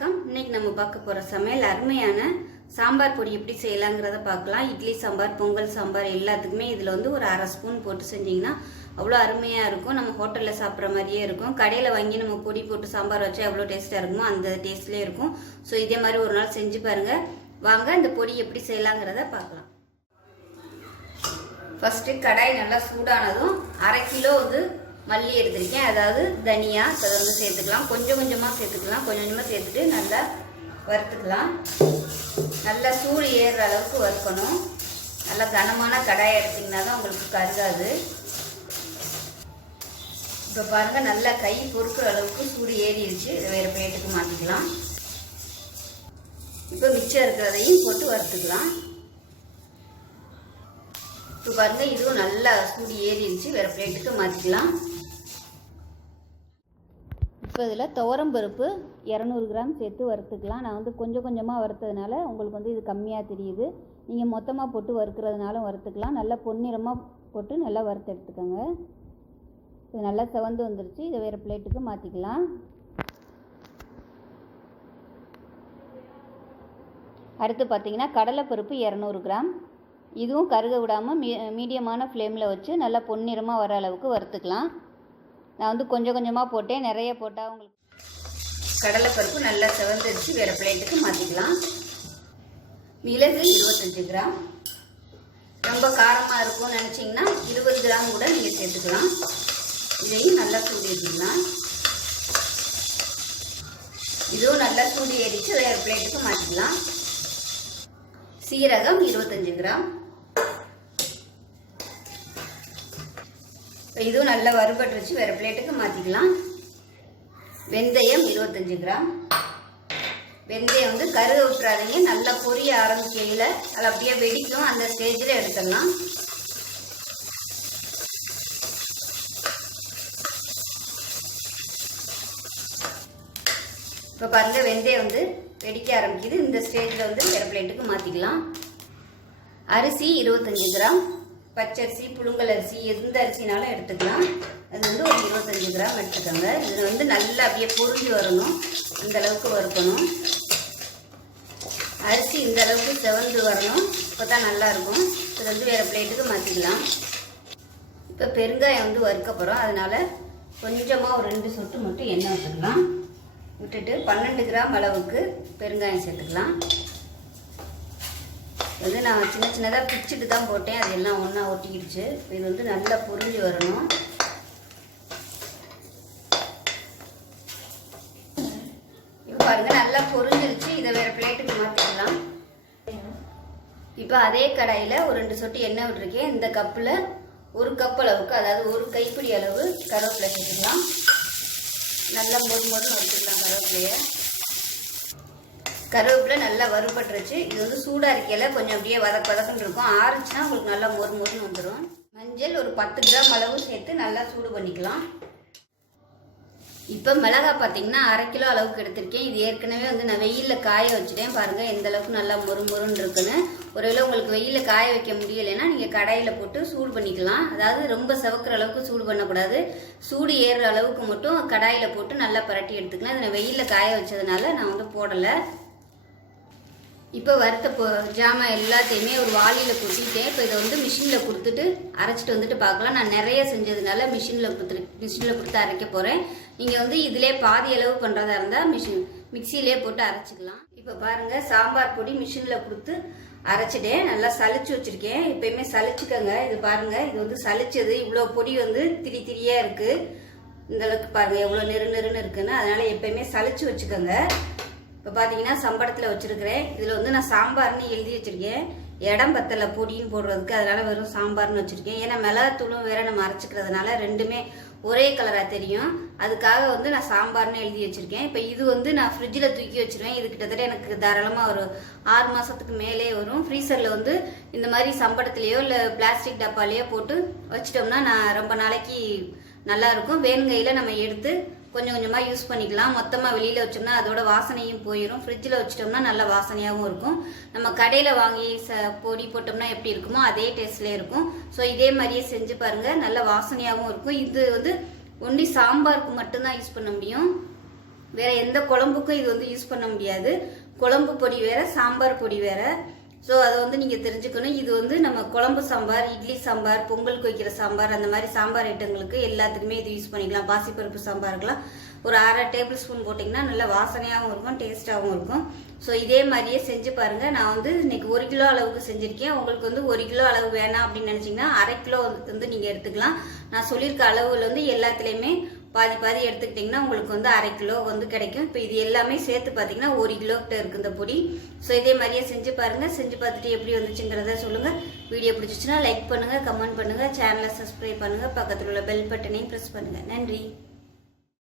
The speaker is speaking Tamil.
வணக்கம். இன்னைக்கு நம்ம பார்க்க போகிற சமையல் அருமையான சாம்பார் பொடி எப்படி செய்யலாங்கிறத பார்க்கலாம். இட்லி சாம்பார் பொங்கல் சாம்பார் எல்லாத்துக்குமே இதில் வந்து ஒரு அரை ஸ்பூன் போட்டு செஞ்சிங்கன்னா அவ்வளோ அருமையாக இருக்கும். நம்ம ஹோட்டலில் சாப்பிட்ற மாதிரியே இருக்கும். கடையில் வாங்கி நம்ம பொடி போட்டு சாம்பார் வச்சா எவ்வளோ டேஸ்ட்டாக இருக்குமோ அந்த டேஸ்ட்லேயே இருக்கும். ஸோ இதே மாதிரி ஒரு நாள் செஞ்சு பாருங்கள் வாங்க இந்த பொடி எப்படி செய்யலாங்கிறத பார்க்கலாம். ஃபஸ்ட்டு கடாய் நல்லா சூடானதும் அரை கிலோ வந்து மல்லி எடுத்திருக்கேன். அதாவது தனியா அதை வந்து சேர்த்துக்கலாம். கொஞ்சம் கொஞ்சமாக சேர்த்துக்கலாம். கொஞ்சம் கொஞ்சமாக சேர்த்துட்டு நல்லா வறுத்துக்கலாம். நல்லா சூடு ஏறுற அளவுக்கு வறுக்கணும். நல்லா கனமான கடாயை எடுத்திங்கன்னா தான் உங்களுக்கு கருகாது. இப்போ பாருங்கள் நல்லா கை பொறுக்கிற அளவுக்கு சூடு ஏறிடுச்சு. இதை வேறு பிளேட்டுக்கு மாற்றிக்கலாம் இப்போ மிச்சம் இருக்கிறதையும் போட்டு வறுத்துக்கலாம். இப்போ பாருங்கள் இதுவும் நல்லா சூடு ஏறிடுச்சு. வேறு பிளேட்டுக்கு மாற்றிக்கலாம் இப்போ இதில் துவரம்பருப்பு இரநூறு கிராம் சேர்த்து வறுத்துக்கலாம். நான் வந்து கொஞ்சம் கொஞ்சமாக வறுத்ததுனால உங்களுக்கு வந்து இது கம்மியாக தெரியுது. நீங்கள் மொத்தமாக போட்டு வறுக்கிறதுனாலும் வறுத்துக்கலாம். நல்லா பொன்னிறமாக போட்டு நல்லா வறுத்து எடுத்துக்கோங்க. இது நல்லா செவந்து வந்துருச்சு. இதை வேறு பிளேட்டுக்கு மாற்றிக்கலாம் அடுத்து பார்த்தீங்கன்னா கடலைப்பருப்பு இரநூறு கிராம். இதுவும் கருக விடாமல் மீ மீடியமான ஃப்ளேமில் வச்சு நல்லா பொன்னிறமாக வர அளவுக்கு வறுத்துக்கலாம். நான் வந்து கொஞ்சம் கொஞ்சமாக போட்டேன். நிறைய போட்டால் உங்களுக்கு கடலைப்பருப்பு நல்லா செவந்துருச்சு வேறு பிளேட்டுக்கு மாற்றிக்கலாம் மிளகு இருபத்தஞ்சி கிராம். ரொம்ப காரமாக இருக்கும்னு நினச்சிங்கன்னா இருபது கிராம் கூட நீங்கள் சேர்த்துக்கலாம். இதையும் நல்லா சூடி ஏற்றிக்கலாம் இதுவும் நல்லா சூடி ஏறிச்சு வேறு பிளேட்டுக்கு மாற்றிக்கலாம் சீரகம் இருபத்தஞ்சி கிராம். இப்போ இதுவும் நல்லா வறுபட்டுருச்சு. வேறு பிளேட்டுக்கு மாற்றிக்கலாம் வெந்தயம் இருபத்தஞ்சி கிராம். வெந்தயம் வந்து கருக விட்டுறாதீங்க. நல்லா பொரிய ஆரம்பிக்கையில் அது அப்படியே வெடிக்கும். அந்த ஸ்டேஜில் எடுத்துடலாம். இப்போ பாருங்கள் வெந்தயம் வந்து வெடிக்க ஆரம்பிக்குது. இந்த ஸ்டேஜில் வந்து வேறு பிளேட்டுக்கு மாற்றிக்கலாம் அரிசி இருபத்தஞ்சி கிராம். பச்சரிசி புழுங்கல் அரிசி எந்த அரிசினாலும் எடுத்துக்கலாம். அது வந்து ஒரு இருபத்தஞ்சி கிராம் எடுத்துக்கோங்க. இது வந்து நல்லா அப்படியே பொருந்தி வரணும். இந்த அளவுக்கு வறுக்கணும். அரிசி இந்த அளவுக்கு செவந்து வரணும். இப்போ தான் நல்லாயிருக்கும் இது வந்து வேறு பிளேட்டுக்கு மாற்றிக்கலாம் இப்போ பெருங்காயம் வந்து வறுக்க போகிறோம் அதனால் கொஞ்சமாக ஒரு ரெண்டு சொட்டு மட்டும் எண்ணெய் விட்டுக்கலாம். விட்டுட்டு பன்னெண்டு கிராம் அளவுக்கு பெருங்காயம் சேர்த்துக்கலாம். வந்து நான் சின்ன சின்னதாக பிச்சுட்டு தான் போட்டேன். அது எல்லாம் ஒன்றா ஒட்டிக்கிடுச்சு. இது வந்து நல்லா பொரிஞ்சு வரணும். இப்போ பாருங்க நல்லா பொரிஞ்சிருச்சு. இதை வேறு பிளேட்டுக்கு மாற்றிக்கலாம் இப்போ அதே கடாயில் ஒரு ரெண்டு சொட்டு எண்ணெய் விட்டுருக்கேன். இந்த கப்பில் ஒரு கப் அளவுக்கு அதாவது ஒரு கைப்பிடி அளவு கருவேப்பிலை சேர்த்துக்கலாம். நல்லா மொறு மொறு வச்சுக்கலாம் கருவேப்பிலையை. கருவேப்பிலை நல்லா வறுபட்டுருச்சு. இது வந்து சூடாக இருக்கையில் கொஞ்சம் அப்படியே வதக்க வதக்குன்னு இருக்கும். ஆறுச்சுன்னா உங்களுக்கு நல்லா மொறு மொறுன்னு வந்துடும் மஞ்சள் ஒரு பத்து கிராம் அளவு சேர்த்து நல்லா சூடு பண்ணிக்கலாம். இப்போ மிளகா பார்த்தீங்கன்னா அரை கிலோ அளவுக்கு எடுத்திருக்கேன். இது ஏற்கனவே வந்து நான் வெயிலில் காய வச்சுட்டேன். பாருங்கள் எந்த அளவுக்கு நல்லா மொறு மொறுன்னு இருக்குன்னு. ஒருவேளை உங்களுக்கு வெயிலில் காய வைக்க முடியலைன்னா நீங்கள் கடாயில் போட்டு சூடு பண்ணிக்கலாம். அதாவது ரொம்ப செவக்கிற அளவுக்கு சூடு பண்ணக்கூடாது. சூடு ஏறுற அளவுக்கு மட்டும் கடாயில் போட்டு நல்லா பரட்டி எடுத்துக்கலாம். இதை நான் வெயிலில் காய வச்சதுனால நான் வந்து போடலை. இப்போ வறுத்த போ ஜாமான் எல்லாத்தையுமே ஒரு வாளியில் கொட்டிட்டேன். இப்போ இதை வந்து மிஷினில் கொடுத்துட்டு அரைச்சிட்டு வந்துட்டு பார்க்கலாம். நான் நிறைய செஞ்சதுனால மிஷினில் கொடுத்துரு மிஷினில் கொடுத்து அரைக்க போகிறேன் நீங்கள் வந்து இதிலே பாதி அளவு பண்ணுறதா இருந்தால் மிஷின் மிக்சியிலே போட்டு அரைச்சிக்கலாம். இப்போ பாருங்கள் சாம்பார் பொடி மிஷினில் கொடுத்து அரைச்சிட்டேன். நல்லா சளிச்சு வச்சுருக்கேன். எப்பயுமே சளிச்சுக்கோங்க. இது பாருங்கள் இது வந்து சளிச்சது. இவ்வளோ பொடி வந்து திரி திரியாக இருக்குது இந்தளவுக்கு பாருங்கள் எவ்வளோ நெரு நெருன்னு இருக்குன்னு. அதனால் எப்பயுமே சளிச்சு வச்சுக்கோங்க. இப்போ பார்த்தீங்கன்னா சம்படத்தில் வச்சுருக்கிறேன். இதில் வந்து நான் சாம்பார்னு எழுதி வச்சுருக்கேன். இடம் பத்தலை பொடின்னு போடுறதுக்கு அதனால் வெறும் சாம்பார்னு வச்சுருக்கேன். ஏன்னா மிளகாத்தூளும் வேற நம்ம அரைச்சிக்கிறதுனால ரெண்டுமே ஒரே கலராக தெரியும். அதுக்காக வந்து நான் சாம்பார்னு எழுதி வச்சுருக்கேன். இப்போ இது வந்து நான் ஃப்ரிட்ஜில் தூக்கி வச்சுருவேன். இது கிட்டத்தட்ட எனக்கு தாராளமாக ஒரு ஆறு மாதத்துக்கு மேலே வரும். ஃப்ரீசரில் வந்து இந்த மாதிரி சம்படத்துலேயோ இல்லை பிளாஸ்டிக் டப்பாலேயோ போட்டு வச்சிட்டோம்னா நான் ரொம்ப நாளைக்கு நல்லாயிருக்கும் வேணுங்கையில் நம்ம எடுத்து கொஞ்சம் கொஞ்சமாக யூஸ் பண்ணிக்கலாம். மொத்தமாக வெளியில் வச்சோம்னா அதோட வாசனையும் போயிடும் ஃப்ரிட்ஜில் வச்சிட்டோம்னா நல்ல வாசனையாகவும் இருக்கும். நம்ம கடையில் வாங்கி ச பொடி போட்டோம்னா எப்படி இருக்குமோ அதே டேஸ்ட்லேயே இருக்கும். ஸோ இதே மாதிரியே செஞ்சு பாருங்கள் நல்ல வாசனையாகவும் இருக்கும். இது வந்து ஒன்லி சாம்பாருக்கு மட்டும்தான் யூஸ் பண்ண முடியும். வேறு எந்த குழம்புக்கும் இது வந்து யூஸ் பண்ண முடியாது. குழம்பு பொடி வேறு சாம்பார் பொடி வேறு. ஸோ அதை வந்து நீங்கள் தெரிஞ்சுக்கணும். இது வந்து நம்ம குழம்பு சாம்பார் இட்லி சாம்பார் பொங்கல் வைக்கிற சாம்பார் அந்த மாதிரி சாம்பார் ஐட்டங்களுக்கு எல்லாத்துக்குமே இது யூஸ் பண்ணிக்கலாம். பாசிப்பருப்பு சாம்பாருக்கெலாம் ஒரு அரை டேபிள் ஸ்பூன் போட்டிங்கன்னா நல்ல வாசனையாகவும் இருக்கும் டேஸ்ட்டாகவும் இருக்கும். ஸோ இதே மாதிரியே செஞ்சு பாருங்கள் நான் வந்து இன்னைக்கு ஒரு கிலோ அளவுக்கு செஞ்சுருக்கேன். உங்களுக்கு வந்து ஒரு கிலோ அளவு வேணாம் அப்படின்னு நினச்சிங்கன்னா அரை கிலோ வந்து நீங்கள் எடுத்துக்கலாம். நான் சொல்லியிருக்க அளவுல வந்து எல்லாத்துலேயுமே பாதி பாதி எடுத்துக்கிட்டிங்கன்னா உங்களுக்கு வந்து அரை கிலோ வந்து கிடைக்கும். இப்போ இது எல்லாமே சேர்த்து பார்த்தீங்கன்னா ஒரு கிலோ கிட்ட இருக்கு இந்த பொடி. ஸோ இதே மாதிரியே செஞ்சு பாருங்கள் செஞ்சு பார்த்துட்டு எப்படி வந்துச்சுங்கிறத சொல்லுங்கள் வீடியோ பிடிச்சிச்சுன்னா லைக் பண்ணுங்கள் கமெண்ட் பண்ணுங்கள் சேனலை சப்ஸ்கிரைப் பண்ணுங்கள் பக்கத்தில் உள்ள பெல் பட்டனையும் ப்ரெஸ் பண்ணுங்கள் நன்றி.